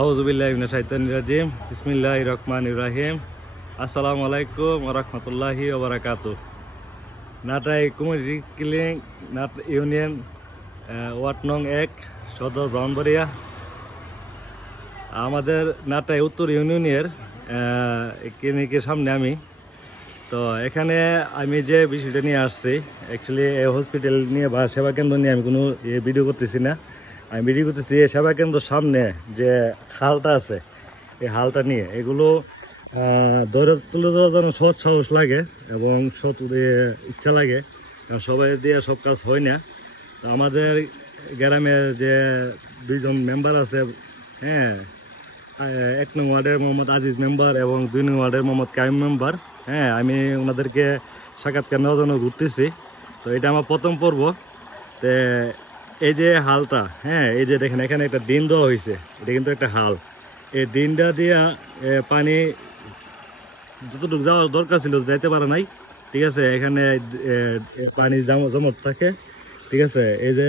আউযুবিল্লাহি মিনাশ শাইতানির রাজিম। বিসমিল্লাহির রহমানির রহিম। আসসালামু আলাইকুম ওয়া রাহমাতুল্লাহি ওয়া বারাকাতুহু। নাটাই কুমারী ক্লিনিক নাট ইউনিয়ন ওয়ার্ড নং 1 সদর ব্রাহ্মণবাড়িয়া। আমাদের নাটাই উত্তর ইউনিয়নের ক্লিনিকের সামনে আমি তো এখানে আমি যে বিষয়টা নিয়ে আসছি অ্যাকচুয়ালি হসপিটাল নিয়ে বা সেবা কেন্দ্র নিয়ে আমি কোনো ভিডিও করতেছি না। আমি ভিডিও করতেছি সেবা কেন্দ্রের সামনে যে হালটা আছে এই হালটা নিয়ে। এগুলো ধরে তুলে দেওয়ার জন্য সৎ সাহস লাগে এবং সৎ ইচ্ছা লাগে, সবাই দিয়ে সব কাজ হয় না। তো আমাদের গ্রামের যে দুইজন মেম্বার আছে, হ্যাঁ, 1 নং ওয়ার্ডের মোহাম্মদ আজিজ মেম্বার এবং 2 নং ওয়ার্ডের মোহাম্মদ কাইম মেম্বার, হ্যাঁ, আমি ওনাদেরকে সাক্ষাৎকার নেওয়ার জন্য ঘুরতেছি। তো এটা আমার প্রথম পর্ব। তো এই যে হালটা, হ্যাঁ, এই যে দেখেন এখানে একটা দিন দেওয়া হয়েছে, এটা কিন্তু একটা হাল। এই দিনটা দিয়া পানি যতটুকু যাওয়ার দরকার ছিল যাইতে পারে নাই, ঠিক আছে। এখানে পানি জমত থাকে, ঠিক আছে। এই যে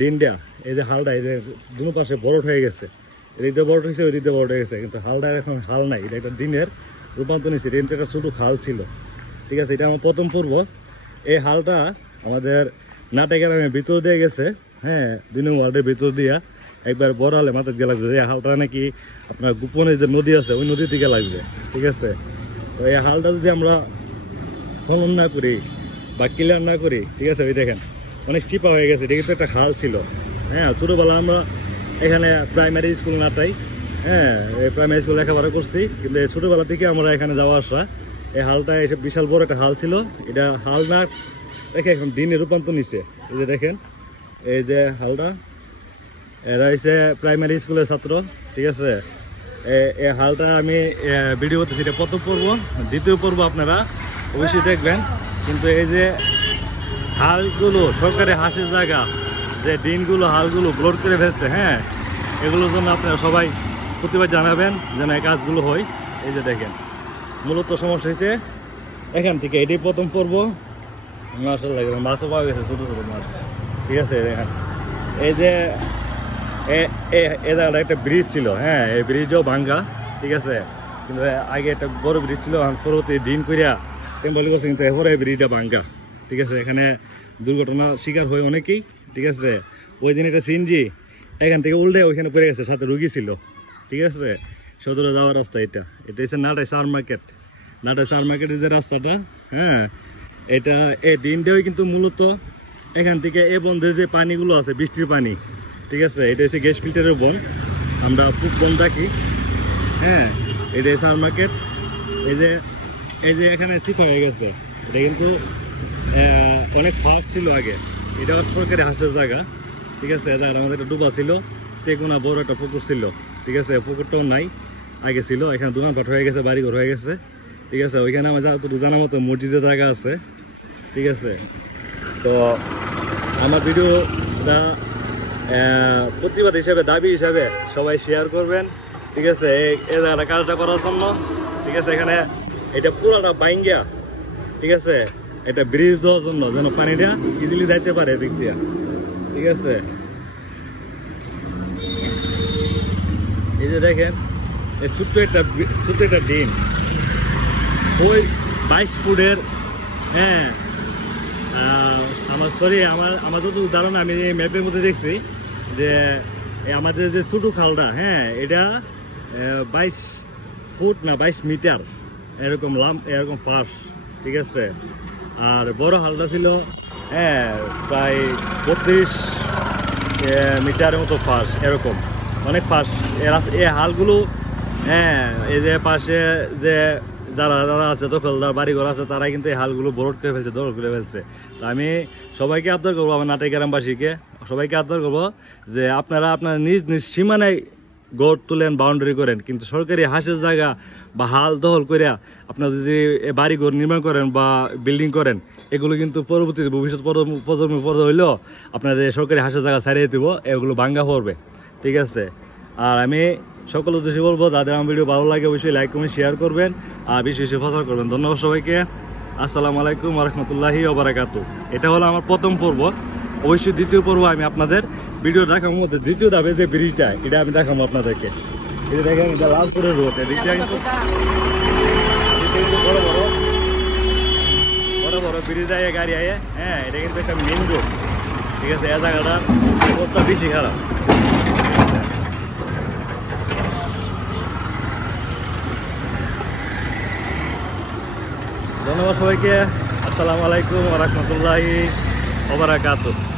দিনটা, এই যে হালটা, এই যে দুনো পাশে বরট হয়ে গেছে, এদিকে বরট হয়েছে ওইদিকে বরট হয়ে গেছে, কিন্তু হালটা এখন হাল নাই, এটা একটা দিনের রূপান্তর নিচ্ছে। দিনটা একটা ছোটো হাল ছিল, ঠিক আছে। এটা আমার প্রথম পর্ব। এই হালটা আমাদের নাটে গ্রামের ভিতর দিয়ে গেছে, হ্যাঁ, 2 নং ওয়ার্ডের ভিতর দিয়া একবার বড় হলে মাথায় দিয়ে লাগবে। এই হালটা নাকি আপনার গোপনে যে নদী আছে ওই নদীর দিকে লাগবে, ঠিক আছে। তো এই হালটা যদি আমরা খনন না করি বা ক্লিয়ার না করি, ঠিক আছে, ওই দেখেন অনেক চিপা হয়ে গেছে। এটা কিন্তু একটা হাল ছিল, হ্যাঁ। ছোটোবেলা আমরা এখানে প্রাইমারি স্কুল নাটাই, হ্যাঁ, এই প্রাইমারি স্কুল লেখাপড়া করছি, কিন্তু এই ছোটোবেলা থেকে আমরা এখানে যাওয়া আসা। এই হালটা এসে বিশাল বড় একটা হাল ছিল। এটা হাল না দেখে এখন দিনে রূপান্তর নিচ্ছে। এই যে দেখেন এই যে হালটা, এরা হচ্ছে প্রাইমারি স্কুলের ছাত্র, ঠিক আছে। এই হালটা আমি ভিডিও করতেছি, এটা প্রথম পর্ব। দ্বিতীয় পর্ব আপনারা অবশ্যই দেখবেন। কিন্তু এই যে হালগুলো সরকারি হাসের জায়গা, যে দিনগুলো হালগুলো ব্লড করে ফেলছে, হ্যাঁ, এগুলোর জন্য আপনারা সবাই প্রতিবাদ জানাবেন যেন এই কাজগুলো হয়। এই যে দেখেন মূলত সমস্যা হয়েছে এখান থেকে। এটাই প্রথম পর্ব। মাছও লাগে, মাছও পাওয়া গেছে, ছোটো ছোটো মাছ, ঠিক আছে। দেখেন এই যে জায়গাটা একটা ব্রিজ ছিল, হ্যাঁ, এই ব্রিজও ভাঙ্গা, ঠিক আছে। কিন্তু আগে একটা বড় ব্রিজ ছিল, পরবর্তী দিন করিয়া টেম্পল করছে, কিন্তু এরপরে এই ব্রিজটা ভাঙ্গা, ঠিক আছে। এখানে দুর্ঘটনার শিকার হয় অনেকেই, ঠিক আছে। ওই দিন এটা সিনজি এখান থেকে উল্টে ওইখানে পড়ে গেছে, সাথে রুগী ছিল, ঠিক আছে। সদরে যাওয়ার রাস্তা এটা হচ্ছে নাটাই সার মার্কেট। নাটাই সার মার্কেটের যে রাস্তাটা, হ্যাঁ, এটা এই দিনটাও কিন্তু মূলত এখান থেকে এই বন্ধের যে পানিগুলো আছে বৃষ্টির পানি, ঠিক আছে। এটা হচ্ছে গ্যাস ফিল্টারের বন, আমরা খুব বন রাখি, হ্যাঁ। এটা সার মার্কেট। এই যে এখানে সিফা হয়ে গেছে, এটা কিন্তু অনেক ফাঁক ছিল আগে। এটা সরকারি হাঁসের জায়গা, ঠিক আছে। আমাদের একটা ডুবা ছিল, তেগুনা বড় একটা পুকুর ছিল, ঠিক আছে। পুকুরটাও নাই, আগে ছিল। এখানে দোকানপাট হয়ে গেছে, বাড়িঘর হয়ে গেছে, ঠিক আছে। ওইখানে আমার জানা মতো মসজিদের জায়গা আছে, ঠিক আছে। তো আমার ভিডিওটা প্রতিবাদ হিসাবে, দাবি হিসাবে সবাই শেয়ার করবেন, ঠিক আছে, এই জায়গাটা কাজটা করার জন্য, ঠিক আছে। এখানে এটা পুরোটা বাইঙ্গা, ঠিক আছে, এটা ব্রিজ দেওয়ার জন্য, যেন পানিটা ইজিলি যাইতে পারে এদিক দিয়া, ঠিক আছে। এই যে দেখেন এই ছোট্ট একটা দিন, ওই 22 ফুটের, হ্যাঁ, আমার যত ধারণা আমি এই ম্যাপের মধ্যে দেখছি যে আমাদের যে ছোটো খালটা, হ্যাঁ, এটা 22 ফুট না 22 মিটার এরকম এরকম ফাঁস, ঠিক আছে। আর বড় হালটা ছিল, হ্যাঁ, প্রায় 32 মিটারের মতো ফাঁস, এরকম অনেক ফাঁস। এই হালগুলো, হ্যাঁ, এই যে পাশে যে যারা আছে দখলদার বাড়িঘর আছে, তারা কিন্তু এই হালগুলো বরট করে ফেলছে, দখল করে ফেলছে। তো আমি সবাইকে আবদার করবো, আমার নাটাই গ্রামবাসীকে সবাইকে আবদার করবো যে আপনারা আপনার নিজ নিজ সীমানায় গড় তুলেন, বাউন্ডারি করেন, কিন্তু সরকারি হাঁসের জায়গা বা হাল দখল করিয়া আপনার যদি বাড়িঘর নির্মাণ করেন বা বিল্ডিং করেন, এগুলো কিন্তু পরবর্তী ভবিষ্যৎ প্রজন্ম হইলেও আপনাদের সরকারি হাঁসের জায়গা ছাড়িয়ে দিব, এগুলো ভাঙ্গা পড়বে, ঠিক আছে। আর আমি সকল উদ্দেশ্যে বলবো, যাদের আমার ভিডিও ভালো লাগে অবশ্যই লাইক কমেন্ট শেয়ার করবেন আর বেশি বেশি প্রচার করবেন। ধন্যবাদ সবাইকে। আসসালামু আলাইকুম ওয়া রাহমাতুল্লাহি ওয়া বারাকাতুহু। এটা হলো আমার প্রথম পর্ব। অবশ্যই দ্বিতীয় পর্ব আমি আপনাদের ভিডিও দেখার মধ্যে দ্বিতীয় ধাপে যে ব্রিজটা, এটা আমি দেখাবো আপনাদেরকে। এই দেখেন এটা লালপুরের রোড, এদিক দিয়ে কিন্তু বড় বড় বড় বড় ব্রিজ আয়ে গাড়ি আয়ে। হ্যাঁ, এটা কিন্তু একটা মেন রোড, ঠিক আছে। এ জায়গাটার অবস্থা বেশি খারাপ। ধন্যবাদ সবাইকে। আসসালামু আলাইকুম ওয়া রাহমাতুল্লাহি ওয়া বারাকাতুহু।